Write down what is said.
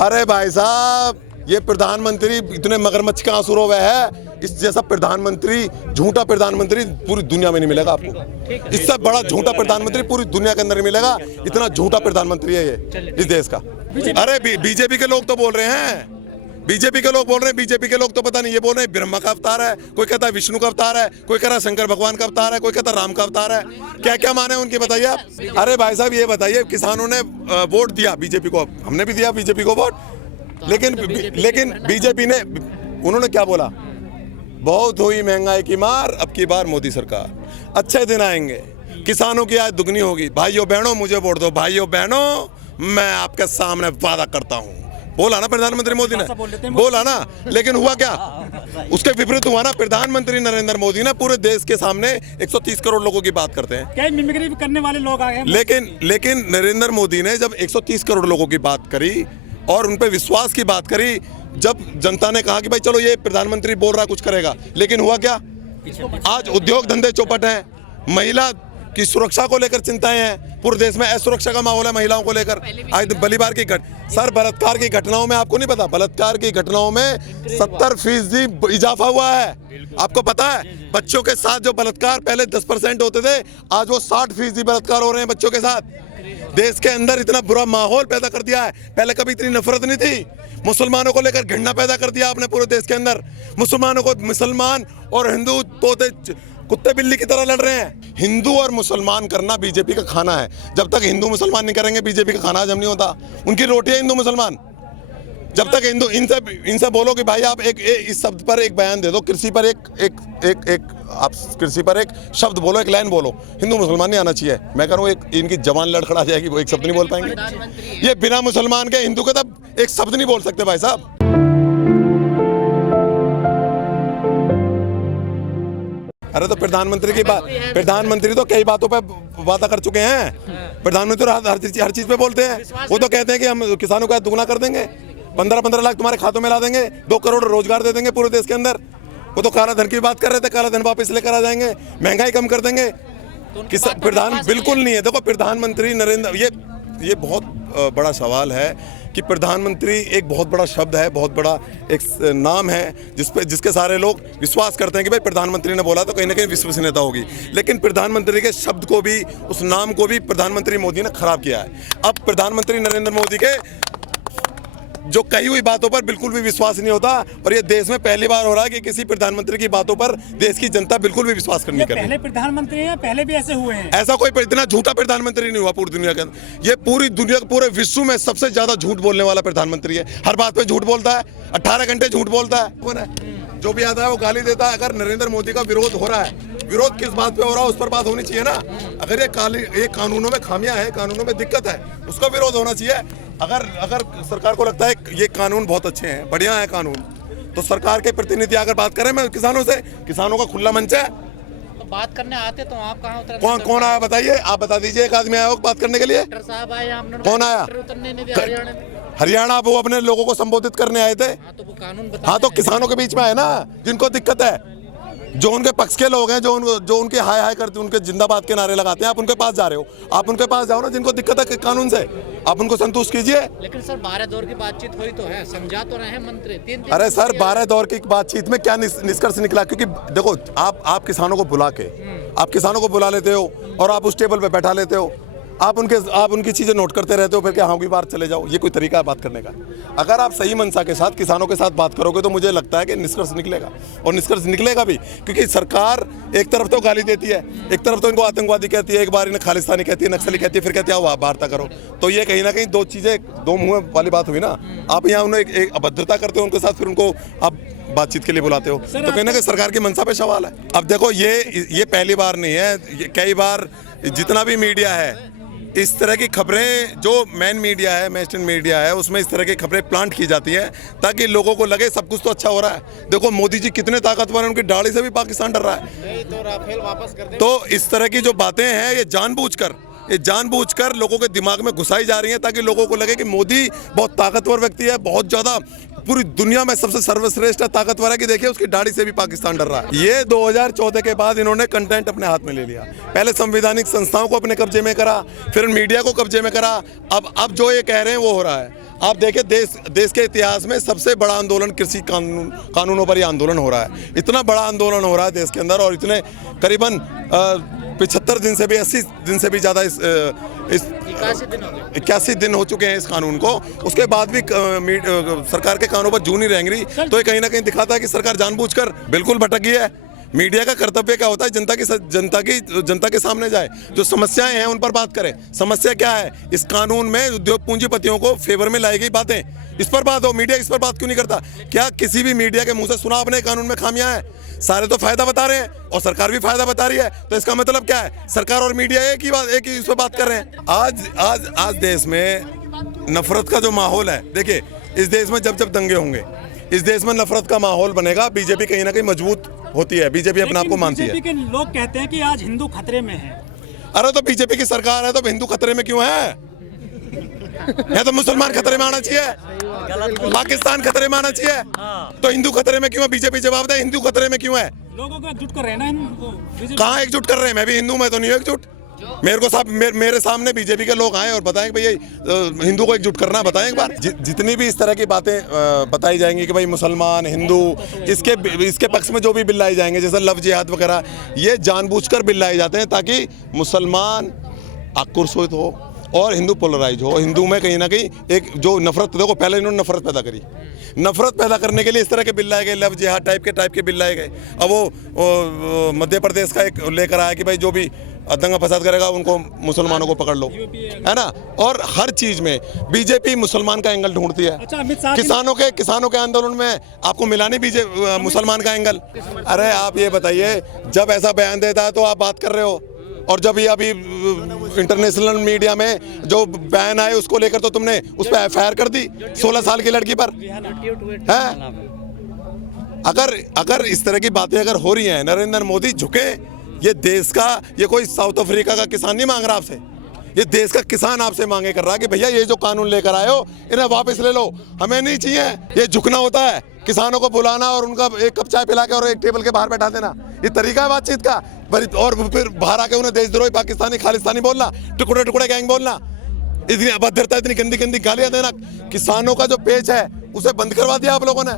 अरे भाई साहब, ये प्रधानमंत्री इतने मगरमच्छ का आंसू रोवे है, इस जैसा प्रधानमंत्री, झूठा प्रधानमंत्री पूरी दुनिया में नहीं मिलेगा आपको। इससे बड़ा झूठा प्रधानमंत्री पूरी दुनिया के अंदर नहीं मिलेगा। इतना झूठा प्रधानमंत्री है ये इस देश का। अरे बीजेपी के लोग तो बोल रहे हैं, बीजेपी के लोग बोल रहे हैं, बीजेपी के लोग तो पता नहीं ये बोल रहे हैं ब्रह्मा का अवतार है, कोई कहता है विष्णु का अवतार है, कोई कह रहा है शंकर भगवान का अवतार है, कोई कहता है राम का अवतार है। क्या क्या माने उनके बताइए आप। अरे भाई साहब ये बताइए, किसानों ने वोट दिया बीजेपी को, हमने भी दिया बीजेपी को वोट, लेकिन बीजेपी ने, उन्होंने क्या बोला, बहुत हुई महंगाई की मार, अब की बार मोदी सरकार, अच्छे दिन आएंगे, किसानों की आय दुगनी होगी, भाइयों बहनों मुझे वोट दो, भाइयों बहनों मैं आपके सामने वादा करता हूँ। बोला ना प्रधानमंत्री मोदी ने, बोला ना, लेकिन हुआ क्या, उसके विपरीत हुआ ना। प्रधानमंत्री नरेंद्र मोदी ने पूरे देश के सामने 130 करोड़ लोगों की बात करते हैं, क्या मिमिक्री करने वाले लोग आ गए, लेकिन नरेंद्र मोदी ने जब 130 करोड़ लोगों की बात करी और उन पे विश्वास की बात करी, जब जनता ने कहा कि भाई चलो ये प्रधानमंत्री बोल रहा कुछ करेगा, लेकिन हुआ क्या, आज उद्योग धंधे चौपट हैं, महिला की सुरक्षा को लेकर चिंताएं हैं, पूरे देश में असुरक्षा का माहौल है महिलाओं को लेकर। आज बलिबार की सर बलात्कार की घटनाओं में, आपको नहीं पता, बलात्कार की घटनाओं में 70% इजाफा हुआ है, आपको पता है। बच्चों के साथ जो बलात्कार पहले 10% होते थे, आज वो 60% बलात्कार हो रहे हैं बच्चों के साथ। देश के अंदर इतना बुरा माहौल पैदा कर दिया है, पहले कभी इतनी नफरत नहीं थी। मुसलमानों को लेकर घृणा पैदा कर दिया आपने पूरे देश के अंदर। मुसलमानों को, मुसलमान और हिंदू तोते कुत्ते बिल्ली की तरह लड़ रहे हैं। हिंदू और मुसलमान करना बीजेपी का खाना है, जब तक हिंदू मुसलमान नहीं करेंगे बीजेपी का खाना हजम नहीं होता। उनकी रोटी है हिंदू मुसलमान, जब तक हिंदू, इनसे बोलो कि भाई आप इस शब्द पर एक बयान दे दो, कृषि पर आप कृषि पर एक शब्द बोलो, एक लाइन बोलो, हिंदू मुसलमान नहीं आना चाहिए। मैं कह रहा हूँ इनकी जवान लड़खड़ा जाएगी, वो एक शब्द नहीं बोल पाएंगे। ये बिना मुसलमान के हिंदू के तब एक शब्द नहीं बोल सकते भाई साहब। अरे तो प्रधानमंत्री की बात, प्रधानमंत्री तो कई बातों पे वादा कर चुके हैं। प्रधानमंत्री तो हर चीज पे बोलते हैं। वो तो कहते हैं कि हम किसानों का दुगना कर देंगे, 15-15 लाख तुम्हारे खातों में ला देंगे, 2 करोड़ रोजगार दे देंगे पूरे देश के अंदर। वो तो काला धन की बात कर रहे थे, काला धन वापस लेकर आ जाएंगे, महंगाई कम कर देंगे। प्रधान बिल्कुल नहीं है। देखो प्रधानमंत्री नरेंद्र, ये बहुत बड़ा सवाल है कि प्रधानमंत्री एक बहुत बड़ा शब्द है, बहुत बड़ा एक नाम है जिसके सारे लोग विश्वास करते हैं कि भाई प्रधानमंत्री ने बोला तो कहीं ना कहीं विश्वसनीयता होगी। लेकिन प्रधानमंत्री के शब्द को भी, उस नाम को भी प्रधानमंत्री मोदी ने खराब किया है। अब प्रधानमंत्री नरेंद्र मोदी के जो कही हुई बातों पर बिल्कुल भी विश्वास नहीं होता, और ये देश में पहली बार हो रहा है कि किसी प्रधानमंत्री की बातों पर देश की जनता बिल्कुल भी विश्वास करनी कर रही है। पहले प्रधानमंत्री हैं, पहले भी ऐसे हुए हैं। ऐसा कोई इतना झूठा प्रधानमंत्री नहीं हुआ पूरी दुनिया के अंदर। ये पूरी दुनिया, पूरे विश्व में सबसे ज्यादा झूठ बोलने वाला प्रधानमंत्री है। हर बात पे झूठ बोलता है, 18 घंटे झूठ बोलता है, जो भी आता है वो गाली देता है। अगर नरेंद्र मोदी का विरोध हो रहा है, विरोध किस बात पे हो रहा है उस पर बात होनी चाहिए ना। अगर ये कानूनों में खामियां है, कानूनों में दिक्कत है, उसका विरोध होना चाहिए। अगर सरकार को लगता है ये कानून बहुत अच्छे हैं, बढ़िया है कानून, तो सरकार के प्रतिनिधि अगर बात करें, मैं किसानों से, किसानों का खुला मंच है, तो बात करने आते तो आप कहाँ उतरे? कौन आया बताइए, आप बता दीजिए। एक आदमी आया बात करने के लिए? साहब आए, कौन आया? हरियाणा, वो अपने लोगों को संबोधित करने आए थे। हाँ, तो वो कानून बता। हाँ, तो किसानों के बीच में आए ना जिनको दिक्कत है, जो उनके पक्ष के लोग हैं, जो उनके हाय हाय करते, उनके जिंदाबाद के नारे लगाते हैं, आप उनके पास जा रहे हो। आप उनके पास जाओ ना जिनको दिक्कत है कानून से, आप उनको संतुष्ट कीजिए। लेकिन सर 12 दौर की बातचीत हुई तो है, समझा तो रहे हैं मंत्री। 3 अरे सर 12 दौर की बातचीत में क्या निष्कर्ष निकला? क्योंकि देखो आप किसानों को बुला के, आप किसानों को बुला लेते हो और आप उस टेबल पे बैठा लेते हो, आप उनकी चीज़ें नोट करते रहते हो, फिर क्या हाँ की बार चले जाओ। ये कोई तरीका है बात करने का? अगर आप सही मनसा के साथ, किसानों के साथ बात करोगे तो मुझे लगता है कि निष्कर्ष निकलेगा, और निष्कर्ष निकलेगा भी। क्योंकि सरकार एक तरफ तो गाली देती है, एक तरफ तो इनको आतंकवादी कहती है, एक बार इन्हें खालिस्तानी कहती है, नक्सली कहती है, फिर कहती है आओ वार्ता करो। तो ये कहीं ना कहीं दो चीज़ें, दो मुँह वाली बात हुई ना। आप यहाँ उन्हें एक अभद्रता करते हो उनके साथ, फिर उनको आप बातचीत के लिए बुलाते हो, तो कहीं ना कहीं सरकार की मंशा पे सवाल है। अब देखो ये पहली बार नहीं है, ये कई बार जितना भी मीडिया है, इस तरह की खबरें, जो मेन मीडिया है, मेन स्ट्रीम मीडिया है, उसमें इस तरह की खबरें प्लांट की जाती है ताकि लोगों को लगे सब कुछ तो अच्छा हो रहा है। देखो मोदी जी कितने ताकतवर हैं, उनकी दाढ़ी से भी पाकिस्तान डर रहा है। तो राफेल वापस कर दें। तो इस तरह की जो बातें हैं, ये जानबूझकर लोगों के दिमाग में घुसाई जा रही हैं ताकि लोगों को लगे कि मोदी बहुत ताकतवर व्यक्ति है, बहुत ज़्यादा पूरी दुनिया में सबसे सर्वश्रेष्ठ ताकतवर है, कि देखिए उसकी दाढ़ी से भी पाकिस्तान डर रहा है। ये 2014 के बाद इन्होंने कंटेंट अपने हाथ में ले लिया। पहले संवैधानिक संस्थाओं को अपने कब्जे में करा, फिर मीडिया को कब्जे में करा। अब जो ये कह रहे हैं वो हो रहा है। आप देखिए देश के इतिहास में सबसे बड़ा आंदोलन कृषि कानूनों पर ही आंदोलन हो रहा है। इतना बड़ा आंदोलन हो रहा है देश के अंदर, और इतने करीबन 75 दिन से भी 80 दिन से भी ज़्यादा इस 81 दिन हो चुके हैं इस कानून को। उसके बाद भी सरकार के कानूनों पर जू नहीं रेंग रही, तो ये कहीं ना कहीं दिखाता है कि सरकार जानबूझकर बिल्कुल भटक गई है। मीडिया का कर्तव्य क्या होता है? जनता के सामने जाए, जो समस्याएं हैं उन पर बात करें। समस्या क्या है? इस कानून में उद्योग पूंजीपतियों को फेवर में लाई गई बातें, इस पर बात हो। मीडिया इस पर बात क्यों नहीं करता? क्या किसी भी मीडिया के मुंह से सुना आपने कानून में खामियां हैं? सारे तो फायदा बता रहे हैं और सरकार भी फायदा बता रही है, तो इसका मतलब क्या है? सरकार और मीडिया एक ही इस पर बात कर रहे हैं। आज देश में नफरत का जो माहौल है, देखिए इस देश में जब दंगे होंगे, इस देश में नफरत का माहौल बनेगा। बीजेपी कहीं ना कहीं मजबूत होती है, बीजेपी अपने आप को मानती है। बीजेपी के लोग कहते हैं कि आज हिंदू खतरे में है। अरे तो बीजेपी की सरकार है तो हिंदू खतरे में क्यों है? या तो मुसलमान खतरे में आना चाहिए, पाकिस्तान खतरे में आना चाहिए, तो हिंदू खतरे में क्यों है? बीजेपी जवाब दे, हिंदू खतरे में क्यों है? लोगों को एकजुट कर रहे हैं ना। कहाँ एकजुट कर रहे हैं? मैं भी हिंदू, मैं तो नहीं हूँ एकजुट। मेरे सामने बीजेपी के लोग आए और बताएं कि भैया हिंदू को एकजुट करना, बताएं एक बार। जितनी भी इस तरह की बातें बताई जाएंगी कि भाई मुसलमान हिंदू, इसके पक्ष में जो भी बिल लाए जाएंगे जैसे लव जिहाद वगैरह, ये जानबूझकर बिल लाए जाते हैं ताकि मुसलमान आक्रोशित हो और हिंदू पोलराइज हो। हिंदू में कहीं ना कहीं एक जो नफरत, देखो पहले इन्होंने नफरत पैदा करी, नफरत पैदा करने के लिए इस तरह के बिल लाए गए, लव जिहाद टाइप के बिल लाए गए। अब वो मध्य प्रदेश का एक लेकर आया कि भाई जो भी दंगा फसाद करेगा उनको मुसलमानों को पकड़ लो, है ना। और हर चीज में बीजेपी मुसलमान का एंगल ढूंढती है। अच्छा, किसानों के आंदोलन में आपको मिला नहीं बीजेपी मुसलमान का एंगल? अरे आप ये बताइए, जब ऐसा बयान देता है तो आप बात कर रहे हो, और जब ये अभी इंटरनेशनल मीडिया में जो बैन आए उसको लेकर तो तुमने उस पर FIR कर दी 16 साल की लड़की पर, है। अगर इस तरह की बातें अगर हो रही हैं, नरेंद्र मोदी झुके। ये देश का, ये कोई साउथ अफ्रीका का किसान नहीं मांग रहा आपसे, ये देश का किसान आपसे मांगे कर रहा है कि भैया ये जो कानून लेकर आए हो इन्हें वापस ले लो, हमें नहीं चाहिए। ये झुकना होता है, किसानों को बुलाना और उनका एक कप चाय पिला के और एक टेबल के बाहर बैठा देना, ये तरीका है बातचीत का। और फिर बाहर आके उन्हें देशद्रोही, पाकिस्तानी, खालिस्तानी बोलना, टुकड़े गैंग बोलना, इतनी अभद्रता, इतनी गंदी गालियां देना। किसानों का जो पेज है उसे बंद करवा दिया आप लोगों ने।